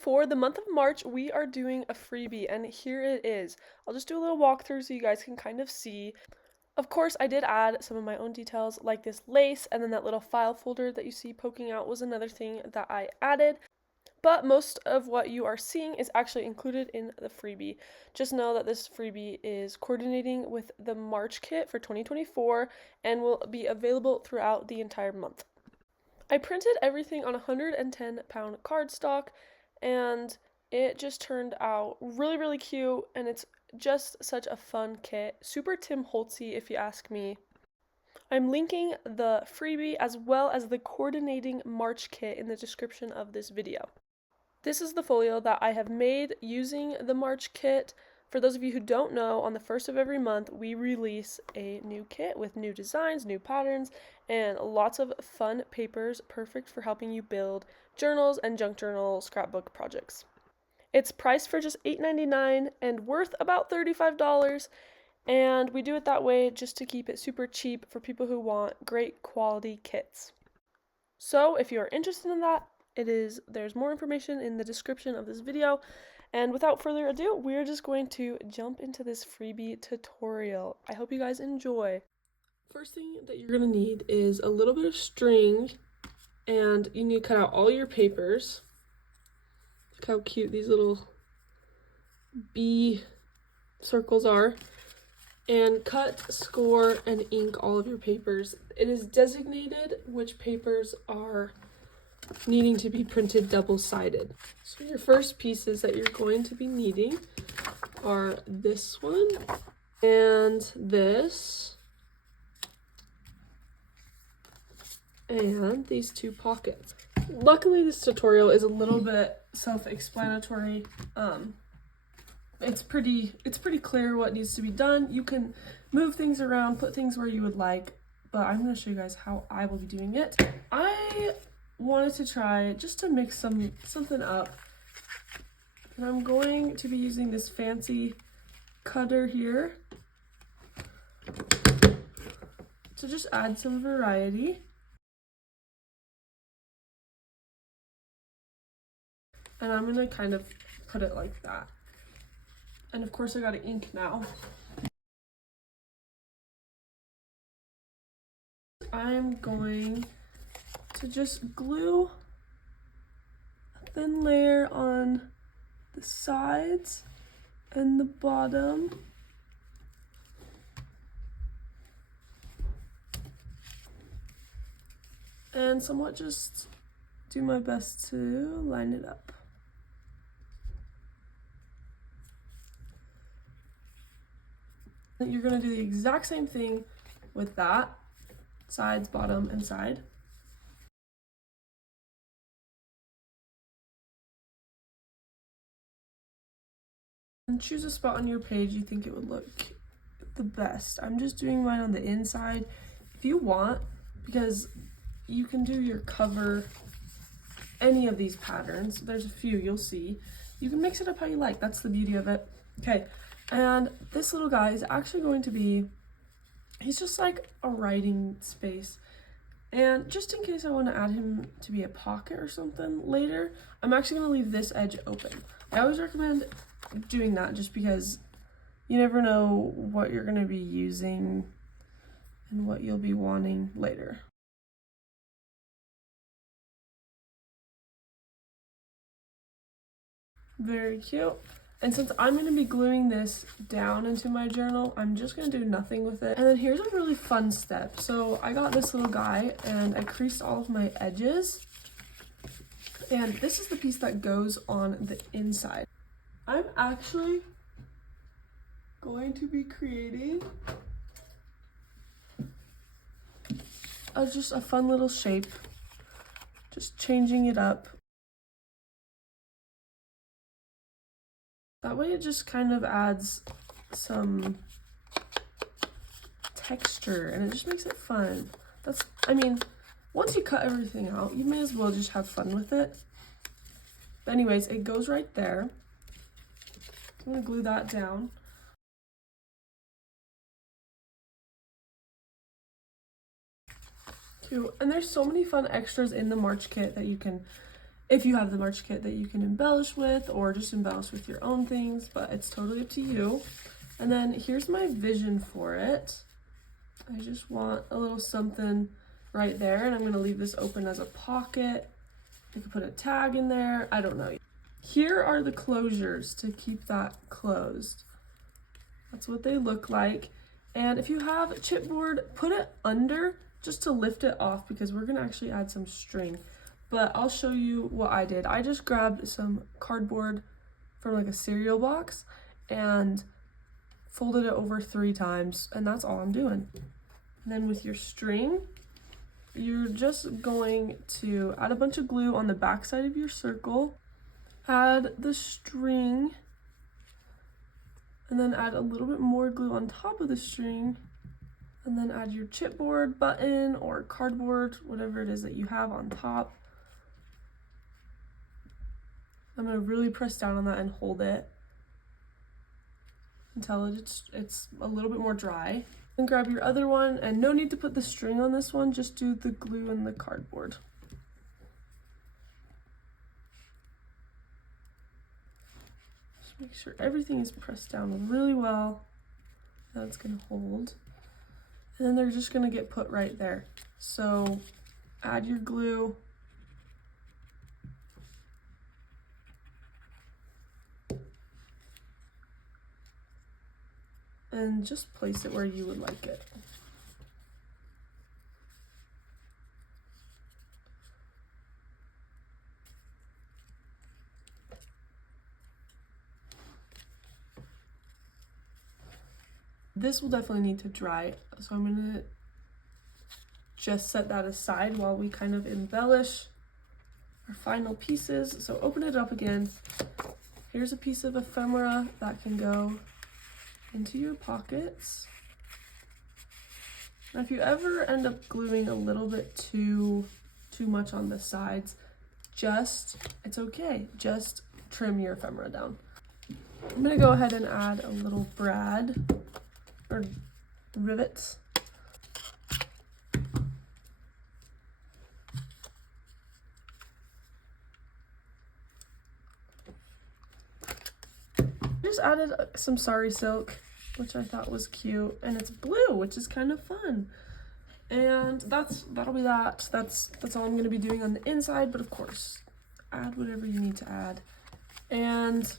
For the month of March, we are doing a freebie, and here it is. I'll just do a little walkthrough so you guys can kind of see. Of course, I did add some of my own details, like this lace, and then that little file folder that you see poking out was another thing that I added. But most of what you are seeing is actually included in the freebie. Just know that this freebie is coordinating with the March kit for 2024 and will be available throughout the entire month. I printed everything on 110-pound cardstock, and it just turned out really cute, and it's just such a fun kit. Super Tim Holtzy, if you ask me. I'm linking the freebie as well as the coordinating March kit in the description of this video. This is the folio that I have made using the March kit. For those of you who don't know, on the first of every month, we release a new kit with new designs, new patterns, and lots of fun papers, perfect for helping you build journals and junk journal scrapbook projects. It's priced for just $8.99 and worth about $35, and we do it that way just to keep it super cheap for people who want great quality kits. So if you are interested in that, there's more information in the description of this video. And without further ado, we're just going to jump into this freebie tutorial. I hope you guys enjoy. First thing that you're going to need is a little bit of string, and you need to cut out all your papers. Look how cute these little bee circles are. And cut, score, and ink all of your papers. It is designated which papers are needing to be printed double-sided. So your first pieces that you're going to be needing are this one and this and these two pockets. Luckily, this tutorial is a little bit self-explanatory. It's pretty clear what needs to be done. You can move things around, put things where you would like, but I'm going to show you guys how I will be doing it. I wanted to try just to mix something up, and I'm going to be using this fancy cutter here to just add some variety. And I'm gonna kind of put it like that. And of course I gotta ink now. I'm going to just glue a thin layer on the sides and the bottom. And somewhat just do my best to line it up. You're going to do the exact same thing with that, sides, bottom, and side. And choose a spot on your page you think it would look the best. I'm just doing mine on the inside. If you want, because you can do your cover, any of these patterns, there's a few you'll see. You can mix it up how you like. That's the beauty of it. Okay. And this little guy is actually going to be, he's just like a writing space. And just in case I want to add him to be a pocket or something later, I'm actually going to leave this edge open. I always recommend doing that just because you never know what you're going to be using and what you'll be wanting later. Very cute. And since I'm going to be gluing this down into my journal, I'm just going to do nothing with it. And then here's a really fun step. So I got this little guy and I creased all of my edges. And this is the piece that goes on the inside. I'm actually going to be creating just a fun little shape. Just changing it up. That way it just kind of adds some texture and it just makes it fun. I mean, once you cut everything out, you may as well just have fun with it. But anyways, it goes right there. I'm gonna glue that down. And there's so many fun extras in the March kit that you can if you have the March kit that you can embellish with, or just embellish with your own things, but it's totally up to you. And then here's my vision for it. I just want a little something right there, and I'm gonna leave this open as a pocket. I could put a tag in there, I don't know. Here are the closures to keep that closed. That's what they look like. And if you have chipboard, put it under just to lift it off, because we're gonna actually add some string. But I'll show you what I did. I just grabbed some cardboard from like a cereal box and folded it over 3 times, and that's all I'm doing. And then with your string, you're just going to add a bunch of glue on the back side of your circle, add the string, and then add a little bit more glue on top of the string, and then add your chipboard button or cardboard, whatever it is that you have on top. I'm going to really press down on that and hold it until it's a little bit more dry. And grab your other one, and no need to put the string on this one, just do the glue and the cardboard. Just make sure everything is pressed down really well. That's going to hold. And then they're just going to get put right there. So add your glue. And just place it where you would like it. This will definitely need to dry, so I'm gonna just set that aside while we kind of embellish our final pieces. So open it up again. Here's a piece of ephemera that can go into your pockets. Now if you ever end up gluing a little bit too much on the sides, it's okay, just trim your ephemera down. I'm gonna go ahead and add a little brad or rivets. Just added some sari silk, which I thought was cute, and it's blue, which is kind of fun. And that'll be that. That's all I'm gonna be doing on the inside, but of course, add whatever you need to add. And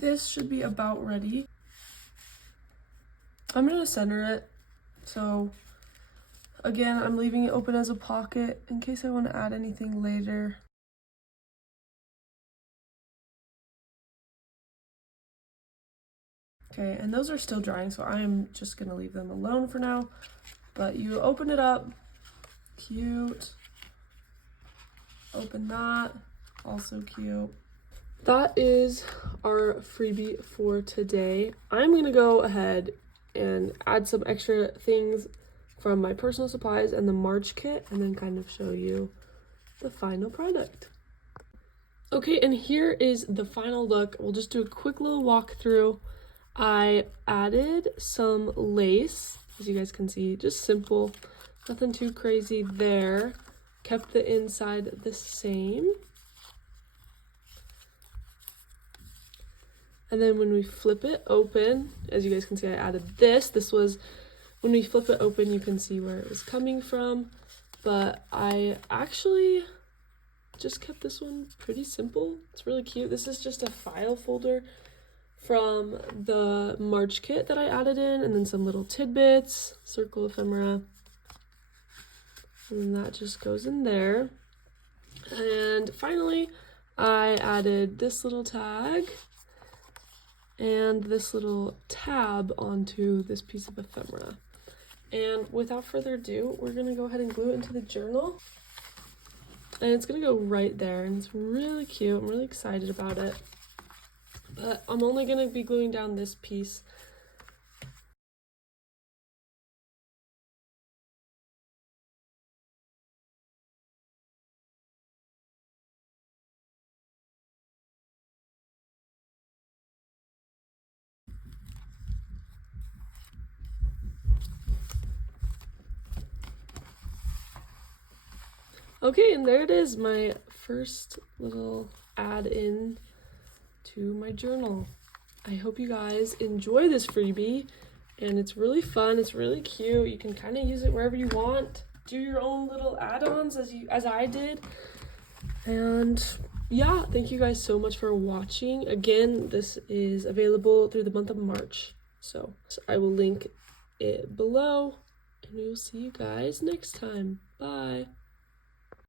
this should be about ready. I'm gonna center it. So again, I'm leaving it open as a pocket in case I want to add anything later. Okay, and those are still drying, so I'm just gonna leave them alone for now. But you open it up, cute. Open that, also cute. That is our freebie for today. I'm gonna go ahead and add some extra things from my personal supplies and the March kit, and then kind of show you the final product. Okay, and here is the final look. We'll just do a quick little walkthrough. I added some lace, as you guys can see, just simple, nothing too crazy there. Kept the inside the same. And then when we flip it open, as you guys can see, I added this. This was, when we flip it open, you can see where it was coming from. But I actually just kept this one pretty simple. It's really cute. This is just a file folder from the March kit that I added in, and then some little tidbits, circle ephemera, and then that just goes in there. And finally, I added this little tag and this little tab onto this piece of ephemera. And without further ado, we're gonna go ahead and glue it into the journal. And it's gonna go right there, and it's really cute. I'm really excited about it. But I'm only gonna be gluing down this piece. Okay, and there it is, my first little add-in to my journal. I hope you guys enjoy this freebie, and it's really fun, it's really cute. You can kind of use it wherever you want. Do your own little add-ons as I did. And yeah, thank you guys so much for watching. Again, this is available through the month of March. So I will link it below, and we will see you guys next time. Bye.